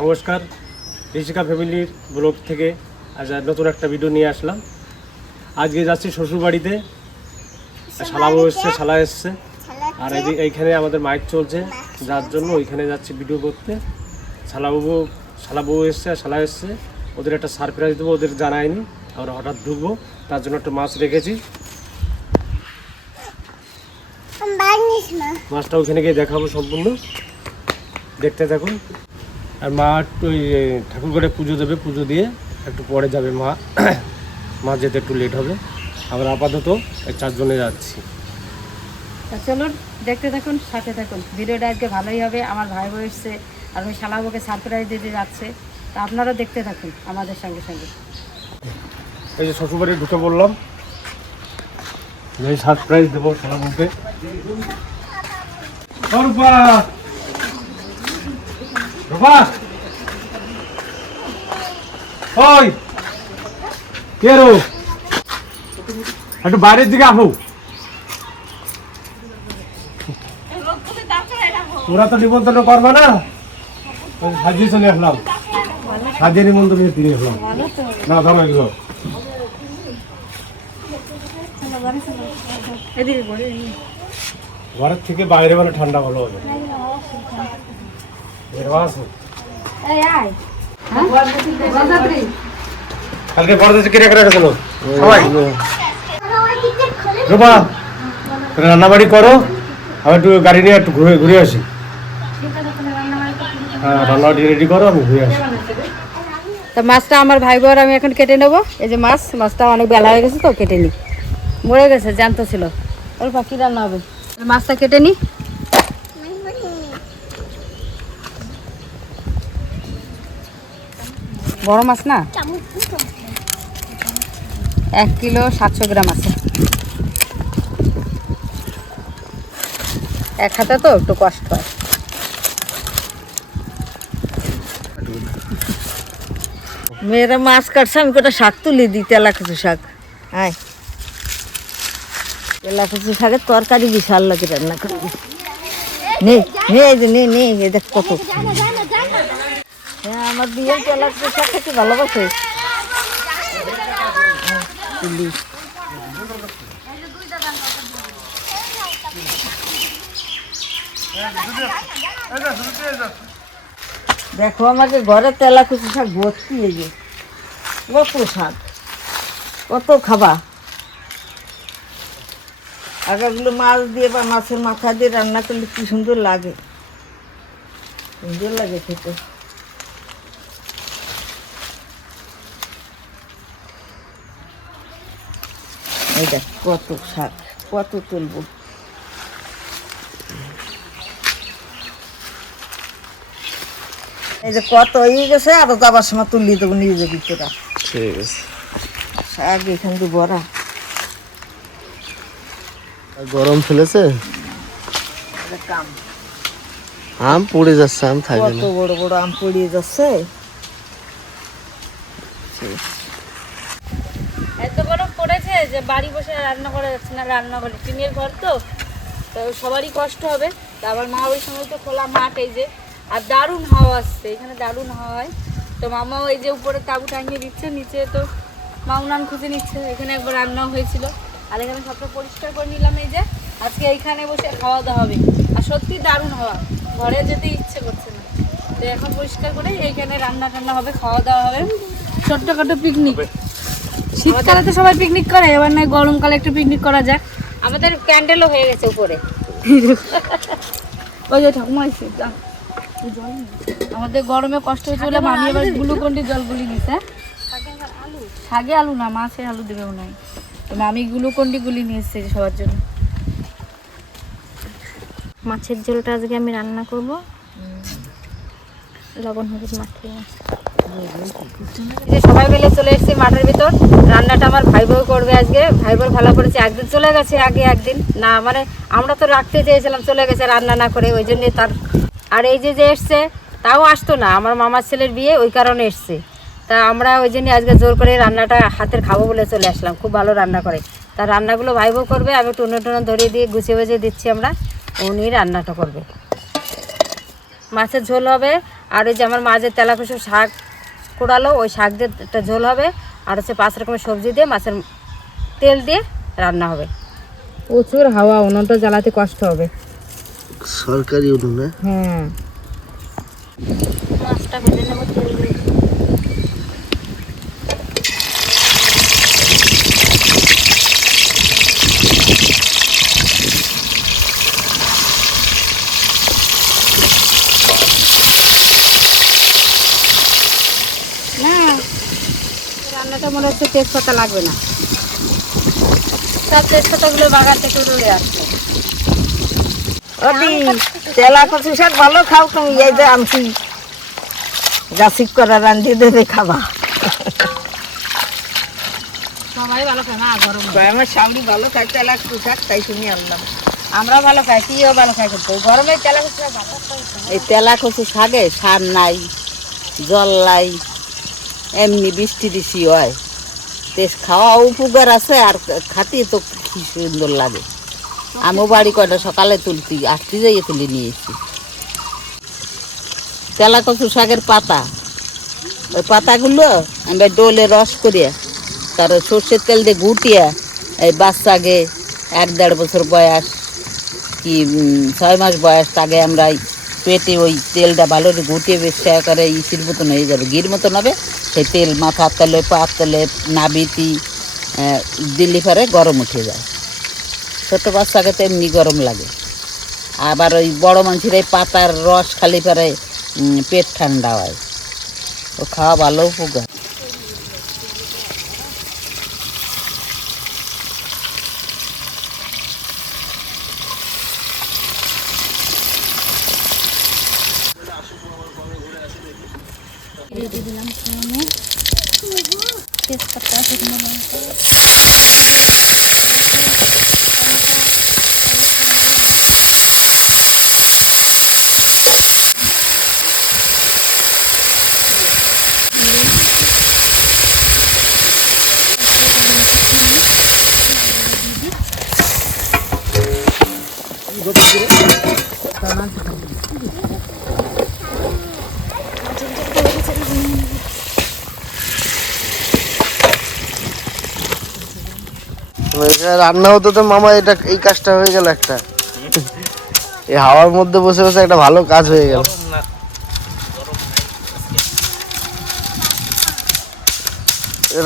নমস্কার ঋষিকা ফ্যামিলির ব্লগ থেকে আজ নতুন একটা ভিডিও নিয়ে আসলাম। আজকে যাচ্ছি শ্বশুরবাড়িতে। শালাবু এসছে শালা এসছে। আর এই এইখানে আমাদের মাইক চলছে যার জন্য ওইখানে যাচ্ছি ভিডিও করতে। শালাবাবু শালাবু এসছে আর শালা এসছে। ওদের একটা সারপ্রাইজ দেবো ওদের জানায়নি। আমরা হঠাৎ ঢুকবো তার জন্য একটা মাছ রেখেছি। মাছটা ওখানে গিয়ে দেখাবো সম্পূর্ণ। দেখতে থাকুন। আর মা একটু ওই ঠাকুর ঘরে পুজো দেবে পুজো দিয়ে একটু পরে যাবে মা। মা যেতে একটু লেট হবে। আমরা আপাতত এই চারজনে যাচ্ছি। তা চলুন দেখতে থাকুন সাথে থাকুন। ভিডিওটা আজকে ভালোই হবে। আমার ভাই বোন এসছে আর ওই শালাবুকে সারপ্রাইজ দিতে যাচ্ছে। তা আপনারা দেখতে থাকুন আমাদের সঙ্গে সঙ্গে। এই যে শ্বশুরবাড়ি ঢুকে বললাম সারপ্রাইজ দেবো শালাবুকে রূপা ওই, কে একটু বাইরের দিকে আসো তোরা তো নিমন্ত্রণ করবা না? সাজিয়ে চলে আসলাম। সাজিয়ে নিমন্ত্রণ দিয়ে আসলাম। না, ধরো এগুলো। ঘরের থেকে বাইরে মানে ঠান্ডা ভালো হবে। কালকে বড়দের কিনে করে রেখেছিল সবাই রূপা রান্নাবাড়ি করো। আমি একটু গাড়ি নিয়ে একটু ঘুরে ঘুরে আসি। হ্যাঁ রান্নাবাড়ি রেডি করো আমি ঘুরে আসি। তো মাছটা আমার ভাই বোন আমি এখন কেটে নেব। এই যে মাছ মাছটা অনেক বেলা হয়ে গেছে তো কেটে নি। মরে গেছে জ্যান্ত ছিল। ওর পাখি রান্না হবে? মাছটা কেটে নি। বড় মাছ না? এক কিলো সাতশো গ্রাম আছে। এক হাতে তো একটু কষ্ট হয়। মেয়েরা মাছ কাটছে, আমি কটা শাক তুলে দিই তেলা কিছু শাক। হ্যাঁ তেলা কিছু শাকের তরকারি বিশাল লাগে রান্না করবি নে নে এই যে, নে নে দেখ কত। আমার বিয়ে তেলা কিছু শাক খেতে ভালোবাসে। দেখো, আমাকে ঘরে তেলা কুচি শাক ভর্তি এই যে। কত শাক, কত খাবা। আগাগুলো মাছ দিয়ে বা মাছের মাথা দিয়ে রান্না করলে কি সুন্দর লাগে। সুন্দর লাগে খেতে। এই দেখ কত শাক কত তুলবো। এই যে কত হয়ে গেছে আরও যাবার সময় তুলি দেবো নিয়ে যাবি তোরা ঠিক আছে। শাক এখান দিয়ে বড়া গরম ফেলেছে? কাম। আম পড়ে যাচ্ছে আম থাকবে কত বড় বড় আম পড়িয়ে যাচ্ছে এত গরম পড়েছে যে বাড়ি বসে রান্না করা যাচ্ছে না, রান্না করে টিনের ঘর তো তো সবারই কষ্ট হবে। আবার মা ওই সময় তো খোলা মাঠ এই যে, আর দারুণ হাওয়া আসছে, এখানে দারুণ হাওয়া হয় তো মামাও এই যে উপরে তাবু টাঙিয়ে দিচ্ছে, নিচে তো মা উনান খুঁজে নিচ্ছে, এখানে একবার রান্নাও হয়েছিল। আর এখানে সবটা পরিষ্কার করে নিলাম এই যে, আজকে এইখানে বসে খাওয়া দাওয়া হবে। আর সত্যি দারুণ হাওয়া, ঘরে যেতে ইচ্ছে করছে না। তো এখন পরিষ্কার করে এইখানে রান্না টান্না হবে খাওয়া দাওয়া হবে। ছোট্টখাটো পিকনিক শীতকালে তো সবাই পিকনিক করে এবার নয় গরমকালে একটু পিকনিক করা যাক। আমাদের ক্যান্ডেলও হয়ে গেছে উপরে। ওই যে ঠাকুমা এসে নেই। আমাদের গরমে কষ্ট হচ্ছে বলে মামি এবার গ্লুকন্ডি জল গুলি নিছে। শাগে আলু? না মাছের আলু দেবে মনে হয় তো মামি গ্লুকন্ডি গুলি নিয়ে এসছে সবার জন্য। মাছের ঝোলটা আজকে আমি রান্না করব। লবণ হলুদ মাখিয়ে যে সবাই মিলে চলে এসেছি মাঠের ভিতর। রান্নাটা আমার ভাই বউ করবে আজকে। ভাই বোন ভালো করেছে, একদিন চলে গেছে, আগে একদিন। না মানে আমরা তো রাখতে চেয়েছিলাম, চলে গেছে রান্না না করে, ওই জন্যে তার আর এই যে যে এসছে, তাও আসতো না। আমার মামার ছেলের বিয়ে ওই কারণে এসছে। তা আমরা ওই জন্য আজকে জোর করে রান্নাটা হাতের খাব বলে চলে আসলাম। খুব ভালো রান্না করে। তা রান্নাগুলো ভাই বউ করবে, আমি টুনো টুনো ধরিয়ে দিয়ে গুছিয়ে গুছিয়ে দিচ্ছি আমরা। উনি রান্নাটা করবে। মাছের ঝোল হবে, আর ওই যে আমার মাঝে তেলা কষু শাক কোড়ালো ওই শাক দিয়ে একটা ঝোল হবে। আর হচ্ছে পাঁচ রকমের সবজি দিয়ে মাছের তেল দিয়ে রান্না হবে। প্রচুর হাওয়া উনুনটা জ্বালাতে কষ্ট হবে। সরকারি উনুনে হ্যাঁ। মাছটা ভেজে নেব তেল দিয়ে না রান্নাটা মনে হচ্ছে তেজপাতা লাগবে না। সব তেজপাতাগুলো বাগান থেকে উড়ে আসছে। ওদি তেলা কচু শাক ভালো খাও তুমি এই যে আনছি গাছিক করা রান্ধি দেবে খাবা। সবাই ভালো খায় না গরম আমার সামনে ভালো খাই তেলা কচু শাক তাই তুমি আনলাম। আমরা ভালো খাই তুইও ভালো খাই কিন্তু গরমে তেলা কিছু ভালো এই তেলা কচু শাকে সার নাই জল নাই এমনি বৃষ্টি দিছি হয়। তেজ খাওয়া উপকার আছে, আর খাতি তো কি সুন্দর লাগে। আমিও বাড়ি কয়টা সকালে তুলতি, আটটি যাইয়ে তুলে নিয়েছি। তেলা কচু শাকের পাতা। ওই পাতাগুলো আমরা ডোলে রস করিয়া তার সর্ষের তেল দিয়ে গুটিয়া, এই বাচ্চাকে এক দেড় বছর বয়স, কি ছয় মাস বয়স তাকে আমরা পেটে ওই তেলটা ভালো করে গুটিয়ে বেশ করে, ইসির মতন হয়ে যাবে গির মতন হবে। সেই তেল মাথা তেলে পা তেলে নাবিতি দিল্লি পরে গরম উঠে যায়। ছোট বাচ্চাকে তো এমনি গরম লাগে। আবার ওই বড়ো মানুষের এই পাতার রস খালি পরে পেট ঠান্ডা হয়। ও খাওয়া ভালো উপকার। রান্না হতো তো মামা এটা এই কাজটা হয়ে গেল একটা। এই হাওয়ার মধ্যে বসে বসে একটা ভালো কাজ হয়ে গেল।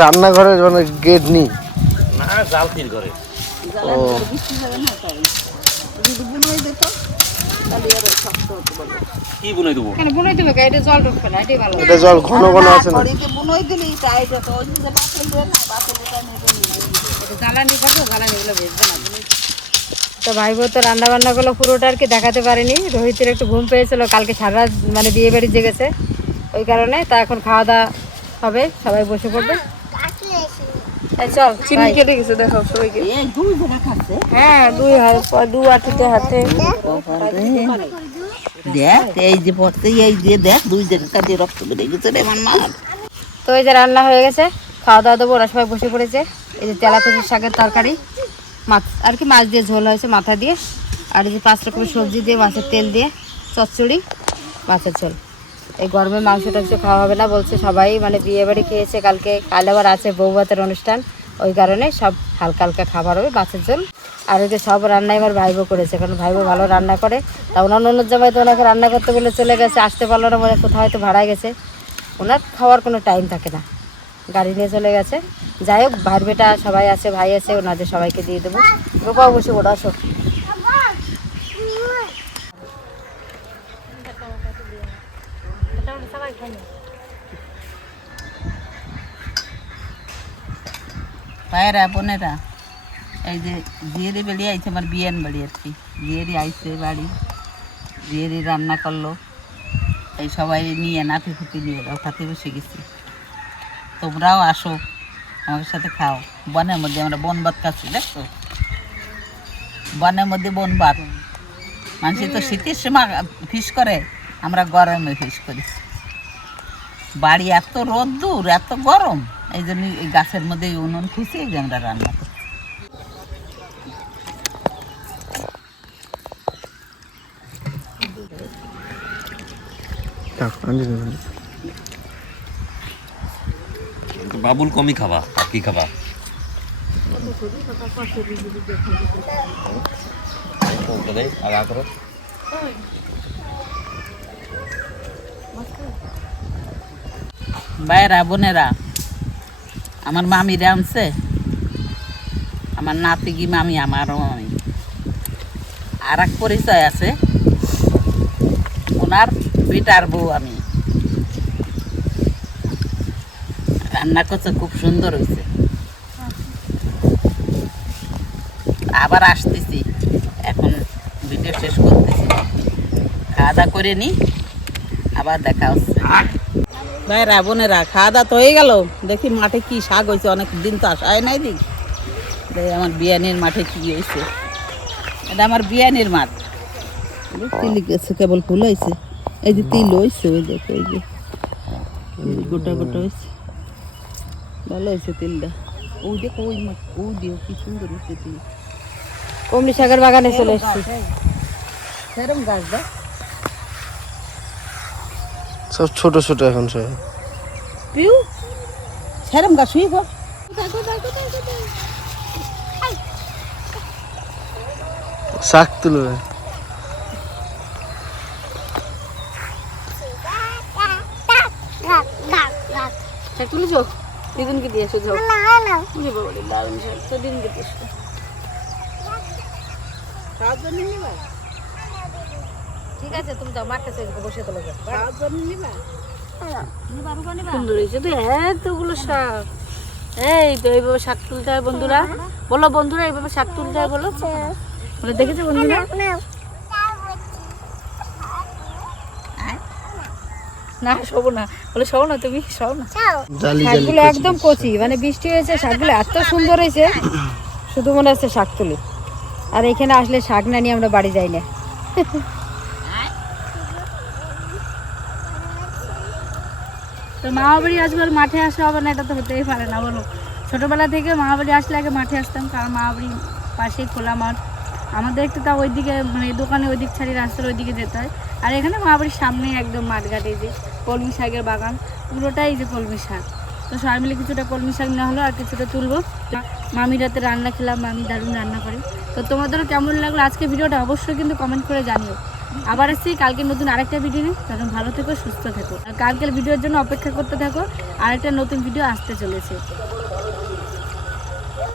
রান্নাঘরের মানে গেট নি না জাল তিল করে। ও। কি বলে দেবো? কেন বুনাই দেবে এটা জল ঢুকবে না এটাই ভালো। এটা জল ঘন ঘন আছে না? তো ওই যে বাসন বাসন জ্বালানি খাব জ্বালানিগুলো ভেজবে না। তো ভাই তো রান্না বান্না গুলো পুরোটা আর কি দেখাতে পারেনি। রোহিতের একটু ঘুম পেয়েছিল কালকে সারা রাত মানে বিয়ে বাড়ি জেগেছে। ওই কারণে তা এখন খাওয়া দাওয়া হবে সবাই বসে পড়বে। এই চল চিনি কেটে গেছে দেখো সবাইকে। দুই হ্যাঁ দুই হাত হাতে। দেখ এই যে পড়তে এই দিয়ে দেখ দুই দিয়ে রক্ত বেরিয়ে গেছে রে আমার মা। তো এই যে রান্না হয়ে গেছে খাওয়া দাওয়া দেবো ওরা সবাই বসে পড়েছে। এই যে তেলা কচুর শাকের তরকারি, মাছ, আর কি মাছ দিয়ে ঝোল হয়েছে মাথা দিয়ে। আর এই যে পাঁচ রকমের সবজি দিয়ে, মাছের তেল দিয়ে, চচ্চড়ি, মাছের ঝোল। এই গরমে মাংস টাংস খাওয়া হবে না বলছে সবাই মানে বিয়ে বাড়ি খেয়েছে, কালকে, কাল আবার আছে বউ ভাতের অনুষ্ঠান। ওই কারণে সব হালকা হালকা খাবার হবে, মাছের ঝোল। আর ওই যে সব রান্নাই আমার ভাইবো করেছে, কারণ ভাইবো ভালো রান্না করে। তা ওনার অন্য জামাই তো ওনাকে রান্না করতে বলে চলে গেছে, আসতে পারল না মানে কোথাও হয়তো ভাড়ায় গেছে। ওনার খাওয়ার কোনো টাইম থাকে না। গাড়ি নিয়ে চলে গেছে। যাই হোক, ভাইয়ের বেটা সবাই আছে, ভাই আছে, ওনাদের সবাইকে দিয়ে দেবো। গোপাও বসে ওরা আসো। পায়রা বোনেরা, এই যে জিয়েরি বেড়ি আইছে, আমার বিয়ান বাড়ি আর কি। জিয়েরি আইছে বাড়ি জিয়েরি রান্না করল। এই সবাই নিয়ে নাতি ফুটি নিয়ে ওরাও খাতে বসে গেছি। তোমরাও আসো। আমাদের সাথে খাও। বনের মধ্যে আমরা বন ভাত খাচ্ছি, দেখছ? বনের মধ্যে বন ভাত। মানুষ তো শীতের সময় ফিস করে, আমরা গরমে ফিস করি। বাড়ি এত রোদ্দুর, এত গরম, এই জন্য এই গাছের মধ্যে এই উনুন খুশি যে আমরা রান্না করি। থাক আনজি না বাবুল কমই খাবা, আর কি খাবা? বাইরা বোনেরা, আমার মামিরা আনছে। আমার নাতি কি মামি, আমারও মামি। আর এক পরিচয় আছে। ওনার বেটার বউ আমি। রান্না করছে, খুব সুন্দর হয়েছে। আবার আসতেছি। এখন ভিডিও শেষ করতেছি। খাওয়া দাওয়া করে নি, আবার দেখা হচ্ছে। ভাইরা বোনেরা খাওয়া দাওয়া তো হয়ে গেল। দেখি মাঠে কি শাক হয়েছে অনেক দিন তো আসা হয় নাই দেখি। আমার বিয়ানির মাঠে কি হয়েছে। এটা আমার বিয়ানির মাঠ। তিল গেছে, কেবল ফুল হয়েছে। এই যে তিল হয়েছে, ওই দেখো এই যে গোটা গোটা হয়েছে। ভালো হয়েছে তিলটা। ওই দেখো ওই ওই দিও কি সুন্দর হয়েছে তিল। কমলি শাকের বাগানে চলে এসেছি। সেরম গাছ দাও সব ছোট ছোট এখন সব। পিউ সেরম গাছ শুয়ে গো শাক তুলবে শাক তুলেছো দিদিনকে দিয়ে এসো যাও। বুঝে বাবা দারুণ তো দিদিনকে দিয়ে এসো ঠিক আছে তুমি যাও বসে তোলো যাও। সুন্দর হয়েছে তো এতগুলো শাক। এই তো এইভাবে শাক তুলতে হয় বন্ধুরা। বলো বন্ধুরা এইভাবে শাক তুলতে হয় বলো। বলে দেখেছ বন্ধুরা? না শোবো না। বলে শোবো না তুমি শোবো না। শাকগুলো একদম কচি মানে বৃষ্টি হয়েছে শাকগুলো এত সুন্দর হয়েছে শুধু মনে হচ্ছে শাক তুলি। আর এখানে আসলে শাক না নিয়ে আমরা বাড়ি যাই না। তো মামা বাড়ি আজকাল মাঠে আসা হবে না এটা তো হতেই পারে না বলো। ছোটোবেলা থেকে মামা বাড়ি আসলে আগে মাঠে আসতাম কারণ মামা বাড়ি পাশেই খোলা মাঠ। আমাদের একটু তা ওইদিকে মানে দোকানে ওইদিক ছাড়িয়ে রাস্তার ওইদিকে যেতে হয়। আর এখানে বাড়ির সামনে একদম মাঠ ঘাটে যে কলমি শাকের বাগান, পুরোটাই যে কলমি শাক। তো সবাই মিলে কিছুটা কলমি শাক না হলো আর কিছুটা তুলবো। মামি রাতে রান্না খেলাম, মামি দারুণ রান্না করে। তো তোমাদেরও কেমন লাগল আজকে ভিডিওটা অবশ্যই কিন্তু কমেন্ট করে জানিও। আবার আসছি কালকে নতুন আরেকটা ভিডিও নিয়ে। তখন ভালো থেকো, সুস্থ থেকো। আর কালকের ভিডিওর জন্য অপেক্ষা করতে থাকো। আরেকটা নতুন ভিডিও আসতে চলেছে।